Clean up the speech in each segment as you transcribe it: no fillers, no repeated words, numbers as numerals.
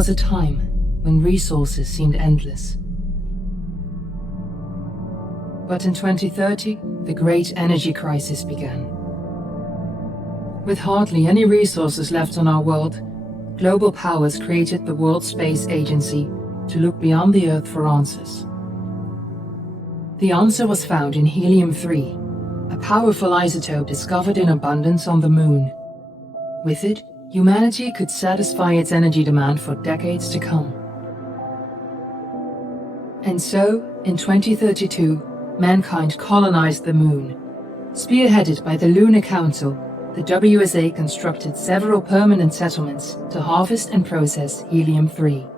was a time when resources seemed endless. But in 2030, the great energy crisis began. With hardly any resources left on our world, global powers created the World Space Agency to look beyond the Earth for answers. The answer was found in helium-3, a powerful isotope discovered in abundance on the Moon. With it, humanity could satisfy its energy demand for decades to come. And so, in 2032, mankind colonized the Moon. Spearheaded by the Lunar Council, the WSA constructed several permanent settlements to harvest and process helium-3.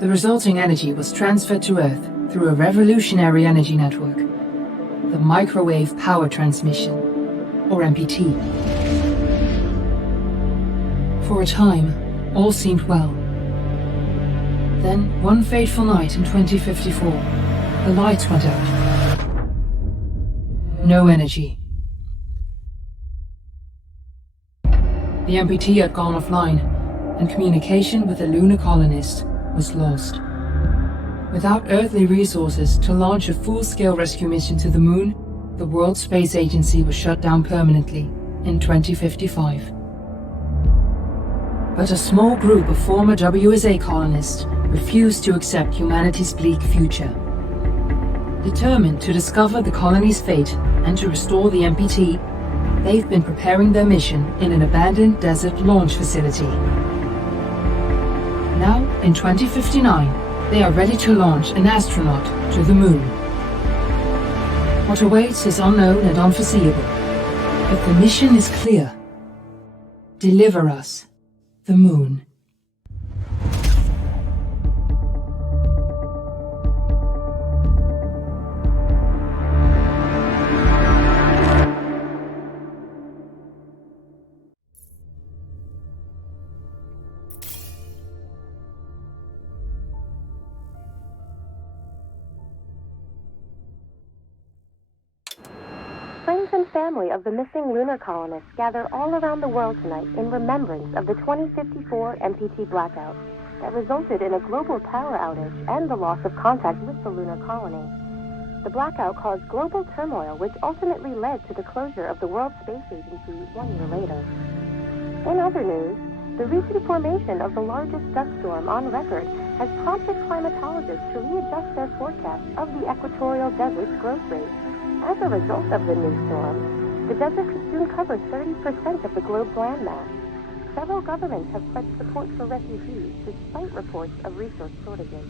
The resulting energy was transferred to Earth through a revolutionary energy network, the Microwave Power Transmission, or MPT. For a time, all seemed well. Then, one fateful night in 2054, the lights went out. No energy. The MPT had gone offline, and communication with the lunar colonist was lost. Without earthly resources to launch a full-scale rescue mission to the Moon, the World Space Agency was shut down permanently in 2055. But a small group of former WSA colonists refused to accept humanity's bleak future. Determined to discover the colony's fate and to restore the MPT, they've been preparing their mission in an abandoned desert launch facility. Now, in 2059, they are ready to launch an astronaut to the Moon. What awaits is unknown and unforeseeable, but the mission is clear. Deliver us the Moon. Friends and family of the missing lunar colonists gather all around the world tonight in remembrance of the 2054 MPT blackout that resulted in a global power outage and the loss of contact with the lunar colony. The blackout caused global turmoil, which ultimately led to the closure of the World Space Agency 1 year later. In other news, the recent formation of the largest dust storm on record has prompted climatologists to readjust their forecast of the equatorial desert's growth rate. As a result of the new storm, the desert could soon cover 30% of the globe's landmass. Several governments have pledged support for refugees despite reports of resource shortages.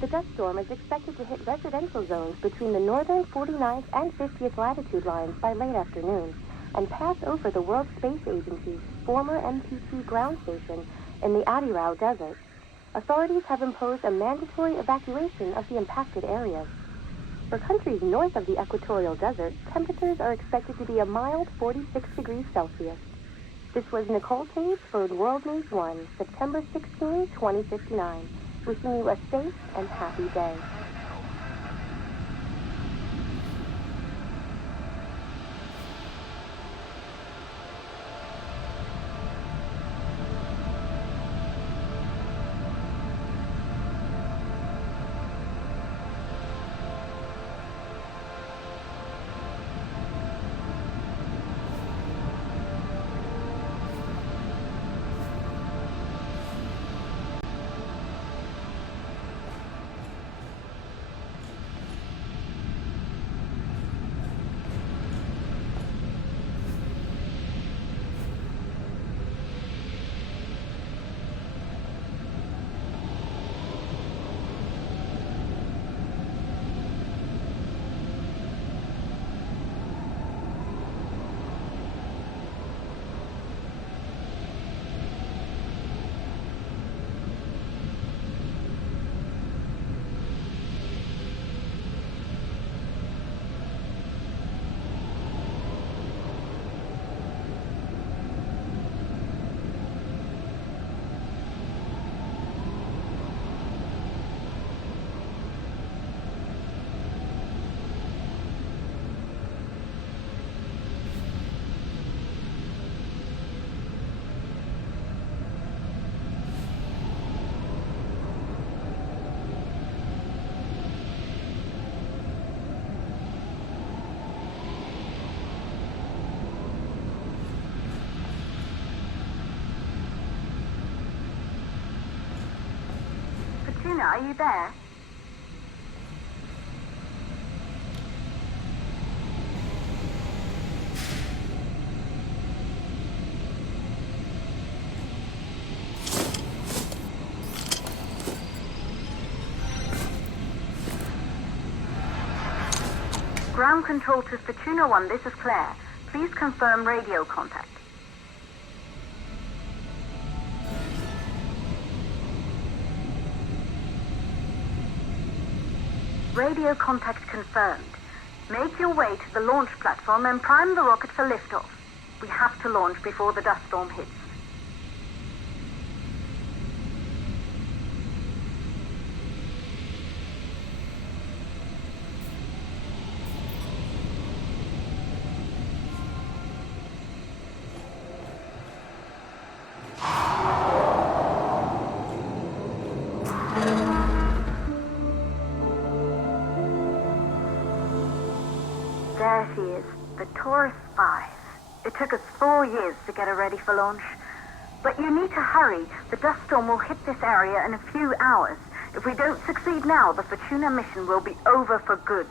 The dust storm is expected to hit residential zones between the northern 49th and 50th latitude lines by late afternoon and pass over the World Space Agency's former MPT ground station in the Adirau Desert. Authorities have imposed a mandatory evacuation of the impacted areas. For countries north of the equatorial desert, temperatures are expected to be a mild 46 degrees Celsius. This was Nicole Taves for World News 1, September 16, 2059. Wishing you a safe and happy day. are you there? Ground control to Fortuna 1, this is Claire. Please confirm radio contact. Radio contact confirmed. Make your way to the launch platform and prime the rocket for liftoff. We have to launch before the dust storm hits. There she is, the Taurus 5. It took us 4 years to get her ready for launch. But you need to hurry. The dust storm will hit this area in a few hours. If we don't succeed now, the Fortuna mission will be over for good.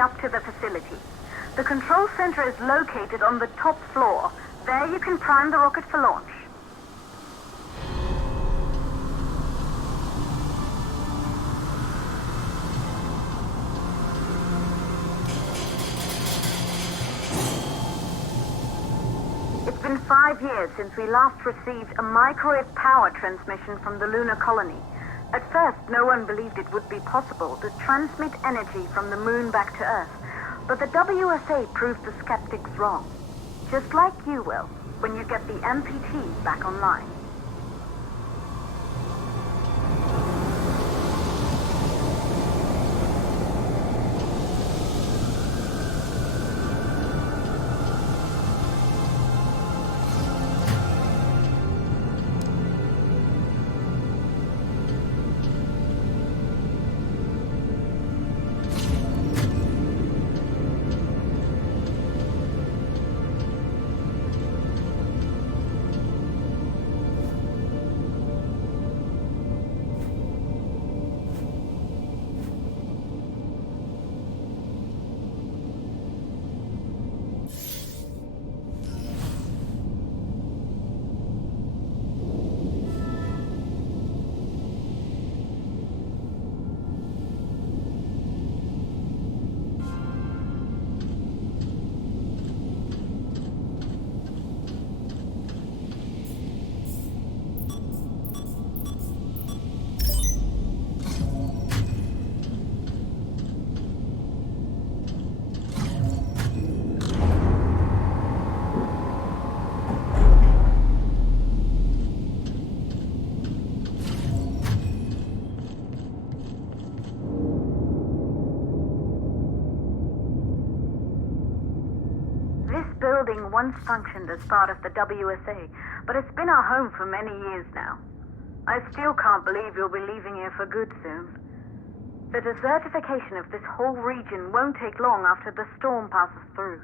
up to the facility. The control center is located on the top floor. There you can prime the rocket for launch. It's been 5 years since we last received a microwave power transmission from the lunar colony. At first, no one believed it would be possible to transmit energy from the moon back to Earth. But the WSA proved the skeptics wrong. Just like you will, when you get the MPT back online. Building once functioned as part of the WSA, but it's been our home for many years now. I still can't believe you'll be leaving here for good soon. The desertification of this whole region won't take long after the storm passes through.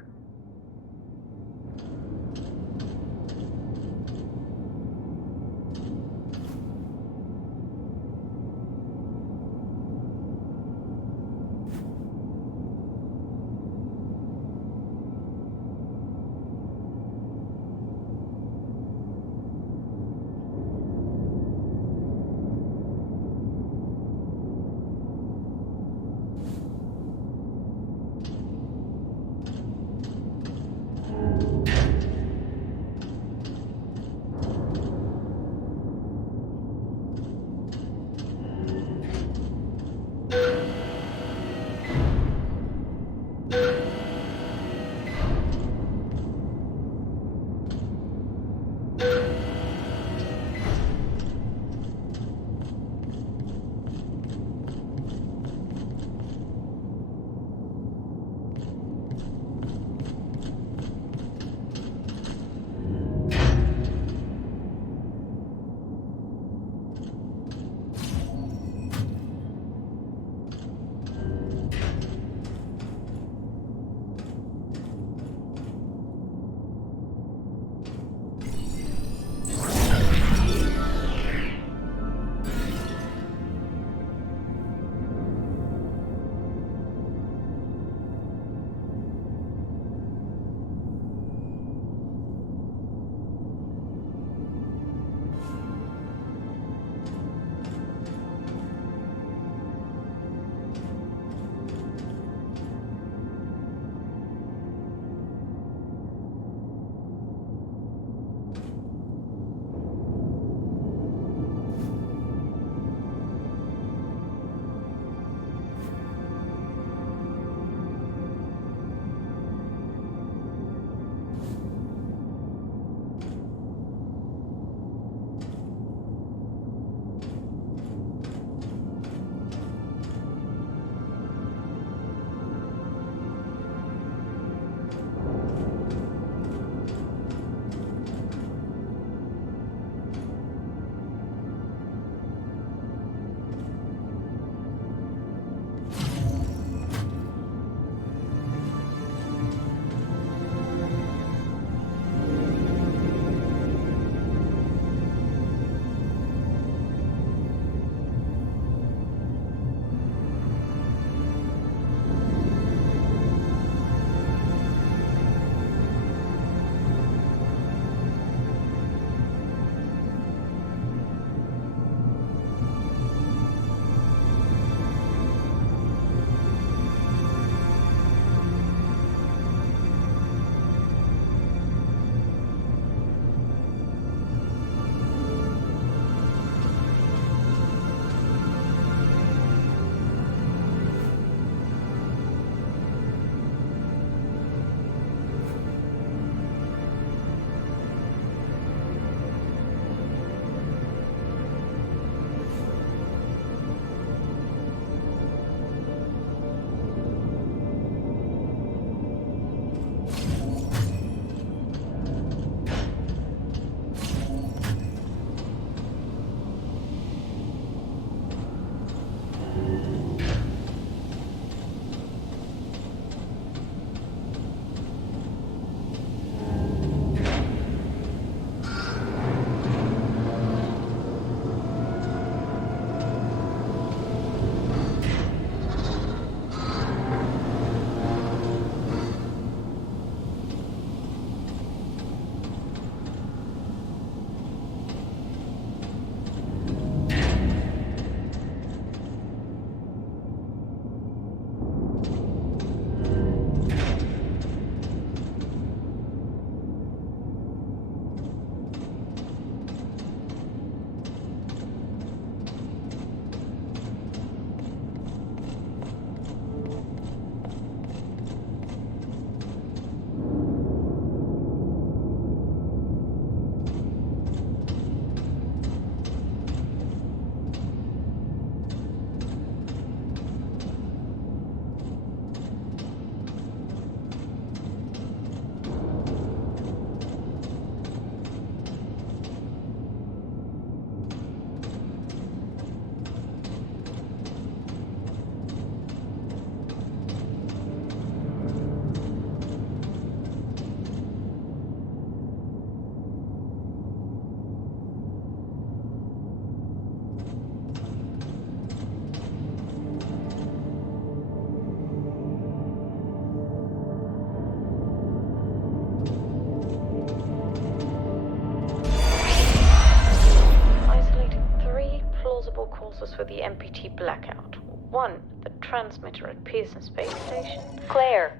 MPT blackout. 1, the transmitter at Pearson Space Station. Claire,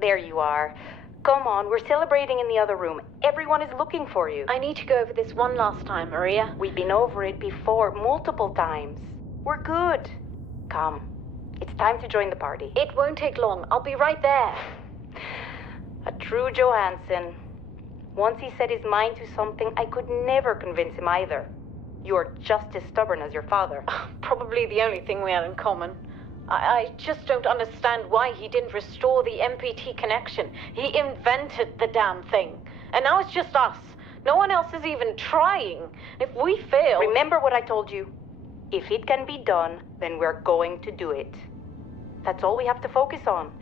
there you are. Come on, we're celebrating in the other room. Everyone is looking for you. I need to go over this one last time, Maria. We've been over it before, multiple times. We're good. Come. It's time to join the party. It won't take long. I'll be right there. A true Johansson. Once he set his mind to something, I could never convince him either. You're just as stubborn as your father. Probably the only thing we have in common. I just don't understand why he didn't restore the MPT connection. He invented the damn thing. And now it's just us. No one else is even trying. If we fail... Remember what I told you. If it can be done, then we're going to do it. That's all we have to focus on.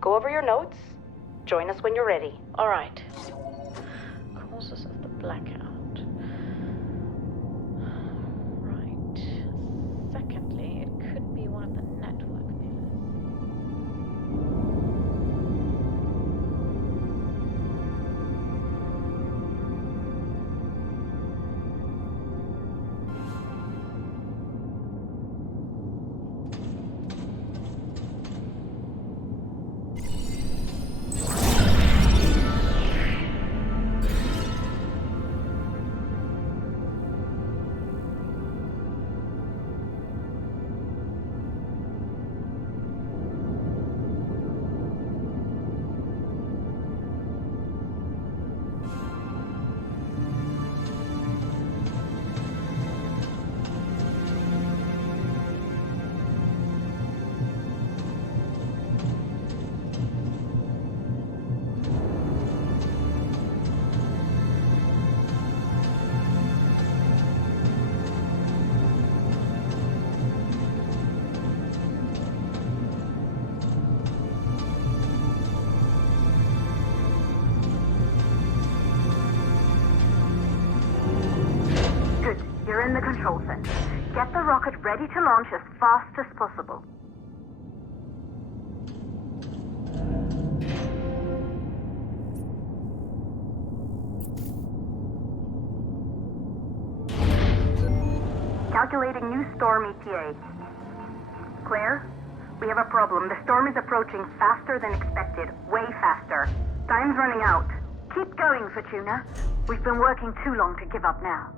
Go over your notes. Join us when you're ready. All right. Causes of the blackout. Right. Secondly, it could be one of the network failures. You're in the control center. Get the rocket ready to launch as fast as possible. Calculating new storm ETA. Claire, we have a problem. The storm is approaching faster than expected. Way faster. Time's running out. Keep going, Fortuna. We've been working too long to give up now.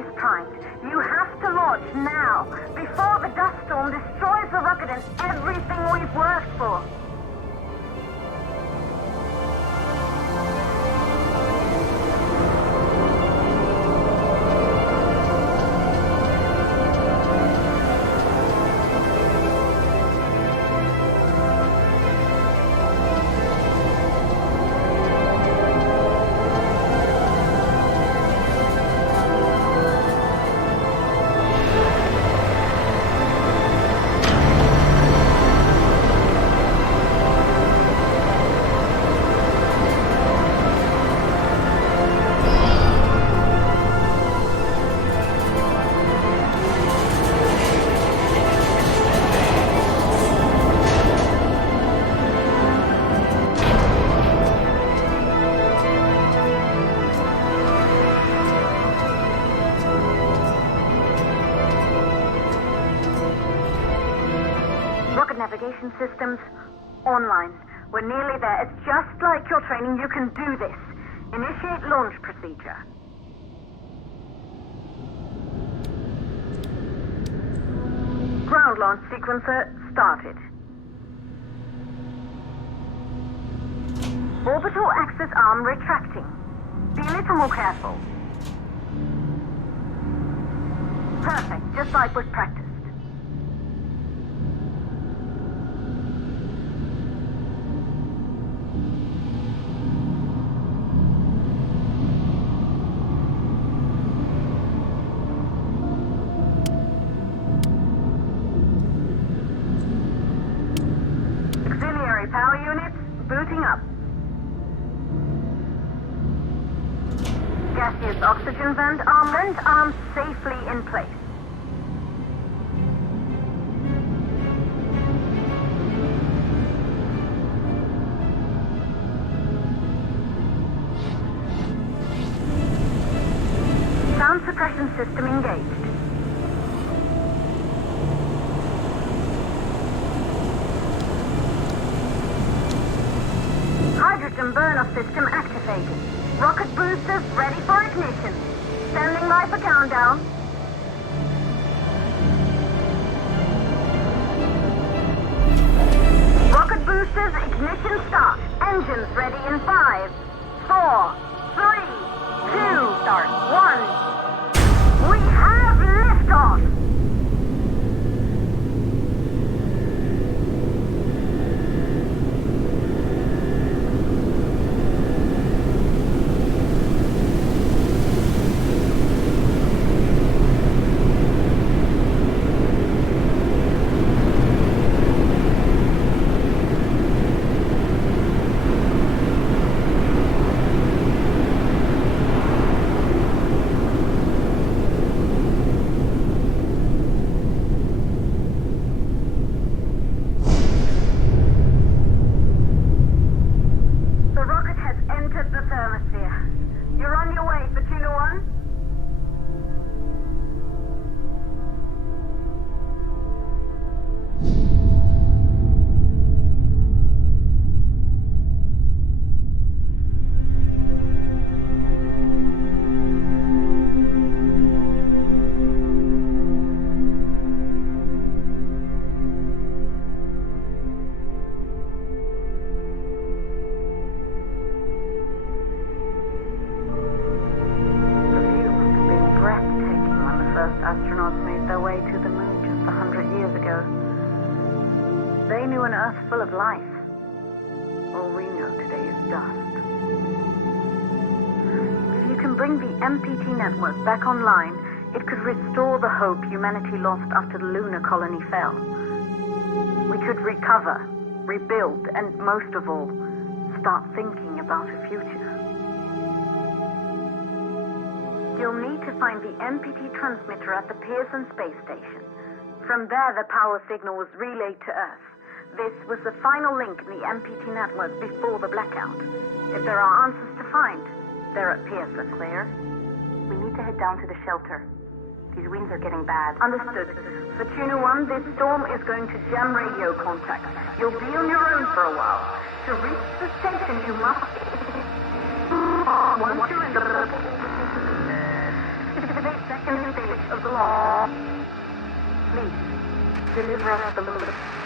is primed. You have to launch now, before the dust storm destroys the rocket and everything we've worked for. Navigation systems online. We're nearly there. It's just like your training. You can do this. Initiate launch procedure. Ground launch sequencer started. Orbital axis arm retracting. Be a little more careful. Perfect, just like we've practiced. Power units booting up. Gaseous oxygen vent arms safely in place. Sound suppression system engaged. Hydrogen burn-off system activated. Rocket boosters ready for ignition. Standing by for countdown. Rocket boosters ignition start. Engines ready in 5, 4, 3, 2, start 1. We have liftoff. Astronauts made their way to the moon just 100 years ago. They knew an Earth full of life. All we know today is dust. If you can bring the MPT network back online, it could restore the hope humanity lost after the lunar colony fell. We could recover, rebuild, and most of all, start thinking about a future. You'll need to find the MPT transmitter at the Pearson space station. From there, the power signal was relayed to Earth. This was the final link in the MPT network before the blackout. If there are answers to find, they're at Pearson. Clear? We need to head down to the shelter. These winds are getting bad. Understood. For Tuna 1, this storm is going to jam radio contacts. You'll be on your own for a while. To reach the station, you must... Once you're in the... 22nd stage of the launch. Please, deliver us the load.